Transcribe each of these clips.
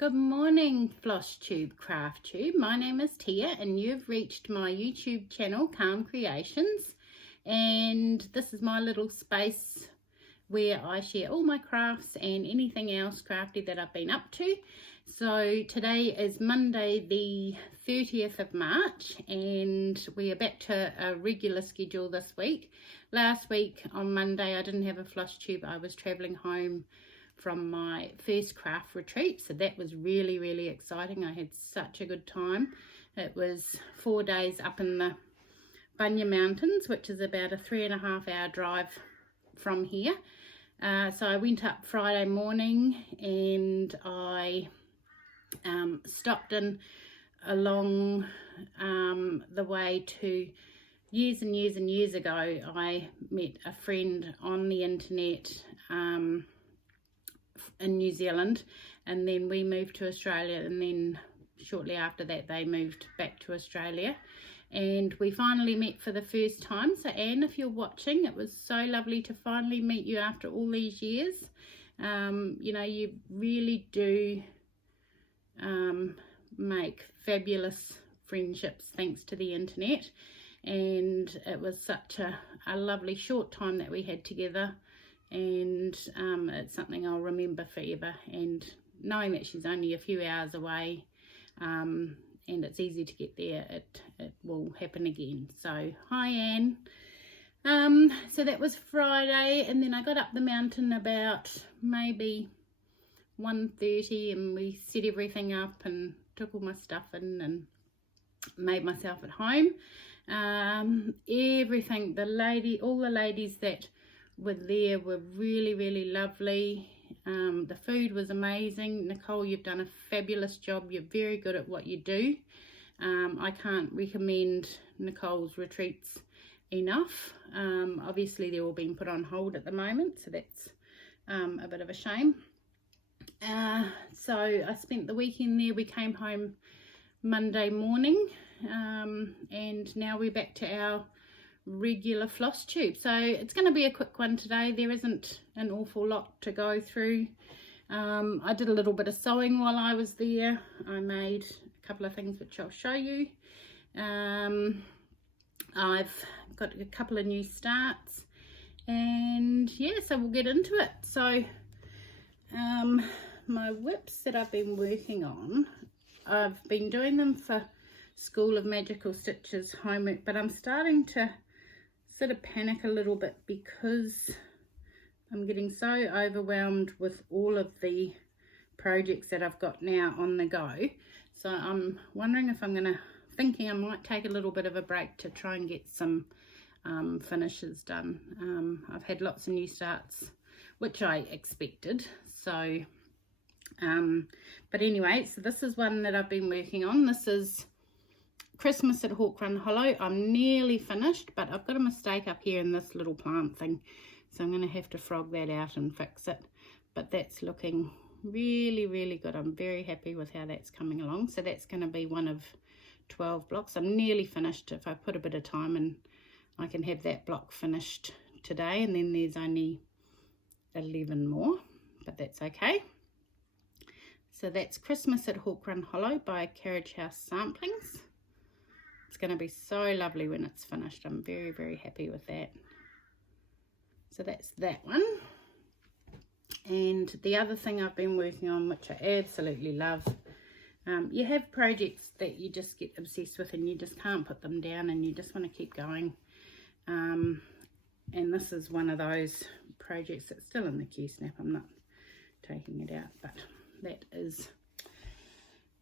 Good morning, Flosstube Craft Tube. My name is Tia and you've reached my YouTube channel, Calm Creations, and this is my little space where I share all my crafts and anything else crafty that I've been up to. So today is Monday the 30th of March and we are back to a regular schedule this week. Last week on Monday I didn't have a Flosstube. I was travelling home from my first craft retreat, so that was really exciting. I had such a good time. It was 4 days up in the Bunya Mountains, which is about a 3.5 hour drive from here. So I went up Friday morning and I stopped in along the way to years and years ago. I met a friend on the internet in New Zealand, and then we moved to Australia, and then shortly after that they moved back to Australia and we finally met for the first time. So Anne, if you're watching, it was so lovely to finally meet you after all these years. You know, you really do make fabulous friendships thanks to the internet, and it was such a lovely short time that we had together, and it's something I'll remember forever. And knowing that she's only a few hours away and it's easy to get there, it will happen again. So hi Anne. So that was Friday, and then I got up the mountain about maybe 1:30 and we set everything up and took all my stuff in and made myself at home. Everything, all the ladies that were there were really lovely. The food was amazing. Nicole, you've done a fabulous job. You're very good at what you do. I can't recommend Nicole's retreats enough. Obviously they're all being put on hold at the moment, so that's a bit of a shame. So I spent the weekend there. We came home Monday morning, and now we're back to our regular Flosstube. So it's going to be a quick one today. There isn't an awful lot to go through. I did a little bit of sewing while I was there. I made a couple of things which I'll show you. I've got a couple of new starts, and yeah, so we'll get into it. So my whips that I've been working on, I've been doing them for School of Magical Stitches homework, but I'm starting to sort of panic a little bit because I'm getting so overwhelmed with all of the projects that I've got now on the go. So I'm wondering if thinking I might take a little bit of a break to try and get some finishes done. I've had lots of new starts, which I expected. So but anyway, so this is one that I've been working on. This is Christmas at Hawk Run Hollow. I'm nearly finished, but I've got a mistake up here in this little plant thing, so I'm going to have to frog that out and fix it. But that's looking really good. I'm very happy with how that's coming along. So that's going to be one of 12 blocks. I'm nearly finished. If I put a bit of time in, I can have that block finished today, and then there's only 11 more, but that's okay. So that's Christmas at Hawk Run Hollow by Carriage House Samplings. It's going to be so lovely when it's finished. I'm very happy with that. So that's that one. And the other thing I've been working on, which I absolutely love, you have projects that you just get obsessed with and you just can't put them down and you just want to keep going. And this is one of those projects that's still in the Q-snap. I'm not taking it out, but that is,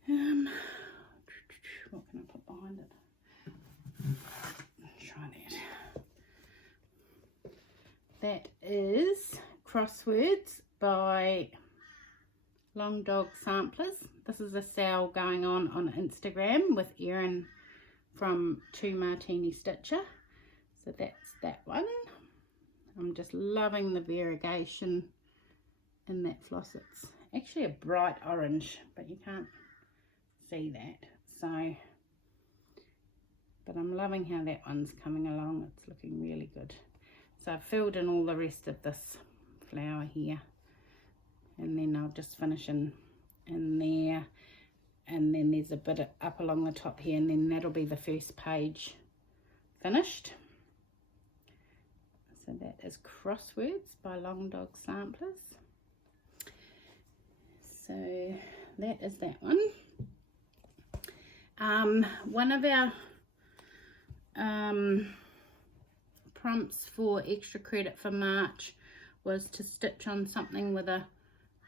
what can I put behind it? Try that. That is Crosswords by Long Dog Samplers. This is a sale going on Instagram with Erin from 2 Martini Stitcher. So that's that one. I'm just loving the variegation in that floss. It's actually a bright orange, but you can't see that. So, but I'm loving how that one's coming along. It's looking really good. So I've filled in all the rest of this flower here, and then I'll just finish in in there, and then there's a bit up along the top here, and then that'll be the first page finished. So that is Crosswords by Long Dog Samplers. So that is that one. One of our prompts for extra credit for March was to stitch on something with a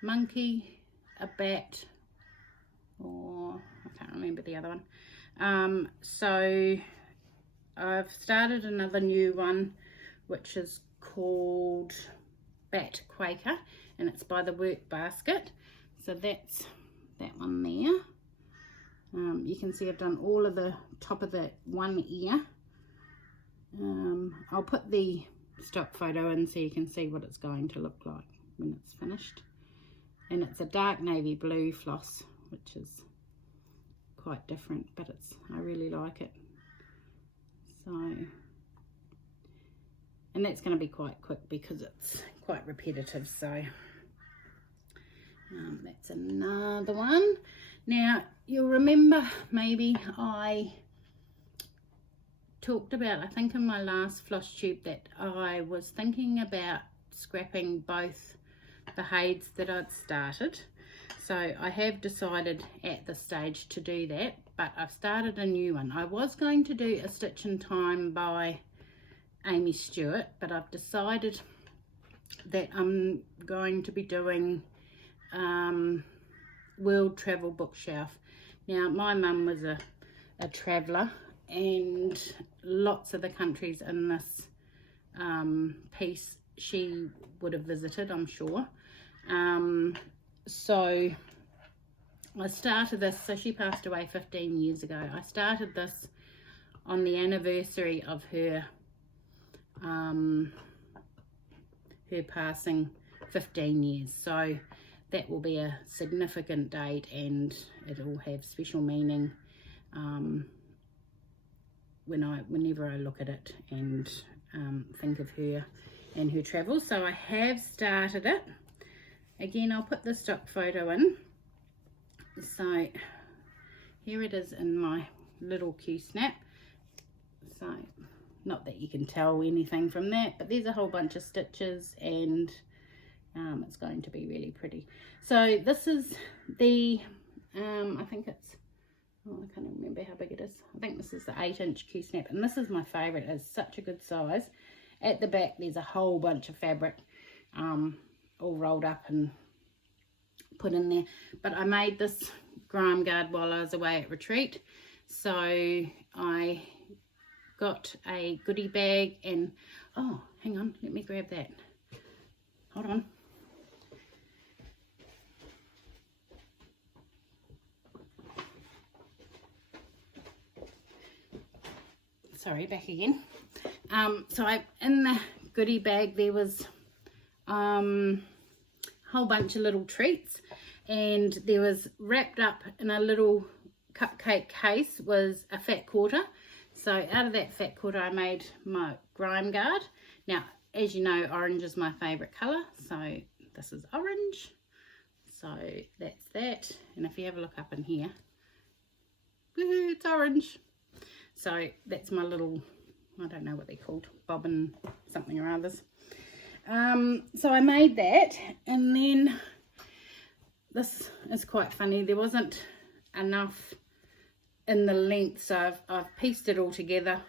monkey, a bat, or I can't remember the other one. So I've started another new one, which is called Bat Quaker, and it's by the Work Basket. So that's that one there. You can see I've done all of the top of the one ear. I'll put the stock photo in so you can see what it's going to look like when it's finished. And it's a dark navy blue floss, which is quite different, but I really like it. So, and that's going to be quite quick because it's quite repetitive. So that's another one. Now you'll remember, maybe I talked about, I think in my last Flosstube, that I was thinking about scrapping both the heids that I'd started. So I have decided at this stage to do that, but I've started a new one. I was going to do a Stitch in Time by Amy Stewart, but I've decided that I'm going to be doing World Travel Bookshelf. Now my mum was a traveller, and lots of the countries in this piece she would have visited, I'm sure. So I started this, so she passed away 15 years ago. I started this on the anniversary of her passing, 15 years. So that will be a significant date, and it'll have special meaning whenever I look at it and think of her and her travels. So I have started it. Again, I'll put the stock photo in. So here it is in my little Q-snap. So not that you can tell anything from that, but there's a whole bunch of stitches, and it's going to be really pretty. So this is the I think it's, I can't remember how big it is. I think this is the 8-inch Q-snap, and this is my favorite. It's such a good size. At the back there's a whole bunch of fabric all rolled up and put in there, but I made this grime guard while I was away at retreat. So I got a goodie bag, and oh, hang on, let me grab that. Hold on. Sorry, back again. So in the goodie bag there was a whole bunch of little treats, and there was, wrapped up in a little cupcake case, was a fat quarter. So out of that fat quarter I made my grime guard. Now, as you know, orange is my favourite colour, so this is orange. So that's that, and if you have a look up in here, woohoo, it's orange. So that's my little, I don't know what they're called, bobbin something or others. So I made that, and then this is quite funny. There wasn't enough in the length, so I've pieced it all together.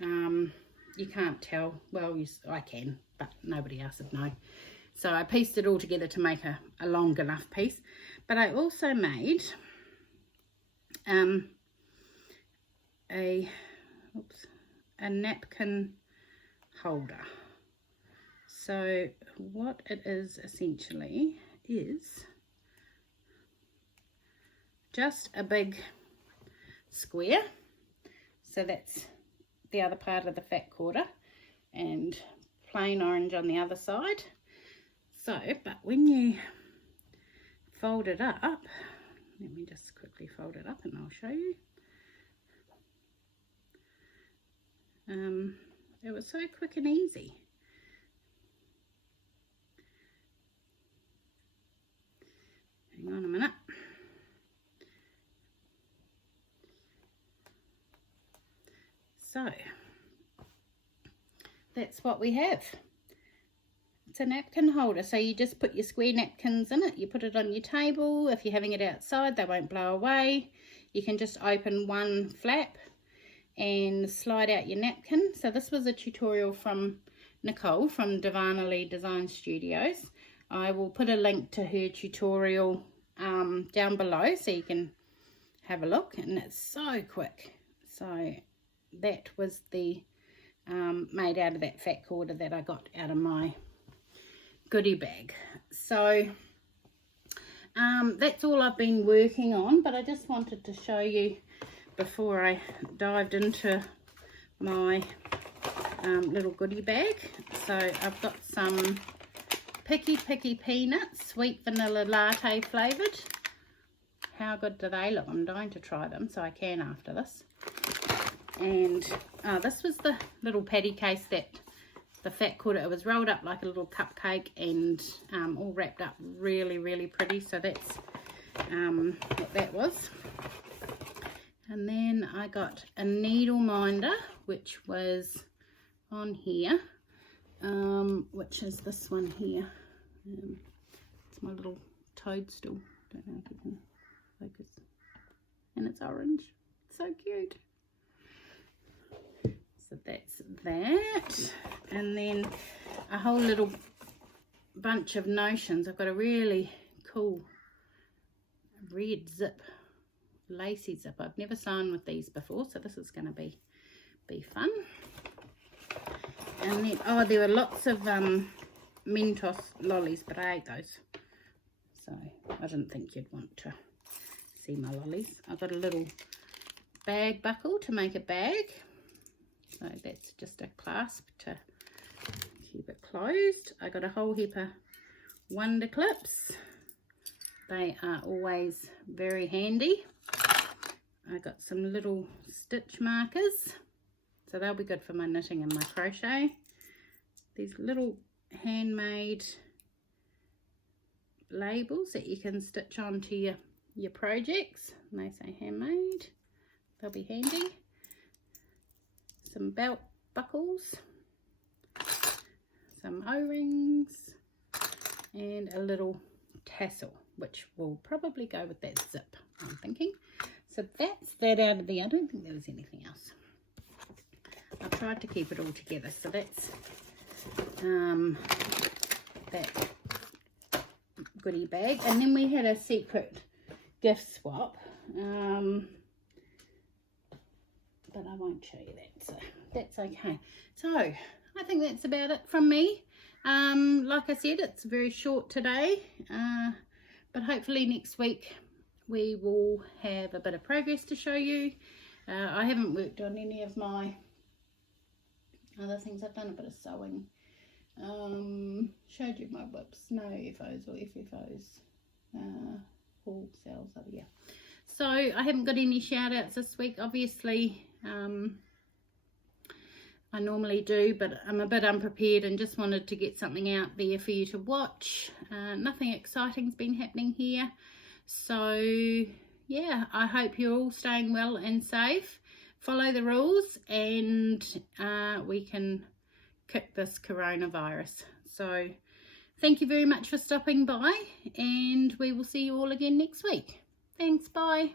You can't tell, well, I can, but nobody else would know. So I pieced it all together to make a long enough piece. But I also made a napkin holder. So what it is essentially is just a big square. So that's the other part of the fat quarter, and plain orange on the other side. So, but when you fold it up, let me just quickly fold it up and I'll show you. It was so quick and easy. Hang on a minute. So that's what we have. It's a napkin holder, so you just put your square napkins in it. You put it on your table. If you're having it outside, they won't blow away. You can just open one flap and slide out your napkin. So this was a tutorial from Nicole from Davarnalee Design Studios. I will put a link to her tutorial down below so you can have a look, and it's so quick. So that was the made out of that fat quarter that I got out of my goodie bag. So that's all I've been working on, but I just wanted to show you before I dived into my little goodie bag. So I've got some Picky peanuts, sweet vanilla latte flavoured. How good do they look? I'm dying to try them, so I can after this. And this was the little patty case that the fat quarter, it was rolled up like a little cupcake and all wrapped up really pretty. So that's what that was. And then I got a needle minder, which was on here, which is this one here. It's my little toadstool. Don't know if you can focus. And it's orange. It's so cute. So that's that. And then a whole little bunch of notions. I've got a really cool red zip, lacy zip. I've never sewn with these before, so this is going to be fun. And then, oh, there were lots of Mentos lollies, but I ate those, so I didn't think you'd want to see my lollies. I've got a little bag buckle to make a bag, so that's just a clasp to keep it closed. I got a whole heap of wonder clips. They are always very handy. I got some little stitch markers, so they'll be good for my knitting and my crochet. These little handmade labels that you can stitch onto your projects, and they say handmade. They'll be handy. Some belt buckles, some O-rings, and a little tassel, which will probably go with that zip, I'm thinking. So that's that out of the, I don't think there was anything else. I tried to keep it all together, so that's that goodie bag. And then we had a secret gift swap, but I won't show you that, so that's okay. So I think that's about it from me. Like I said, it's very short today, but hopefully next week we will have a bit of progress to show you. I haven't worked on any of my other things. I've done a bit of sewing. Showed you my whips, no FOs or FFOs, haul sales over here. So I haven't got any shout outs this week, obviously. I normally do, but I'm a bit unprepared and just wanted to get something out there for you to watch. Nothing exciting's been happening here, so yeah, I hope you're all staying well and safe. Follow the rules, and we can kick this coronavirus. So thank you very much for stopping by, and we will see you all again next week. Thanks, bye.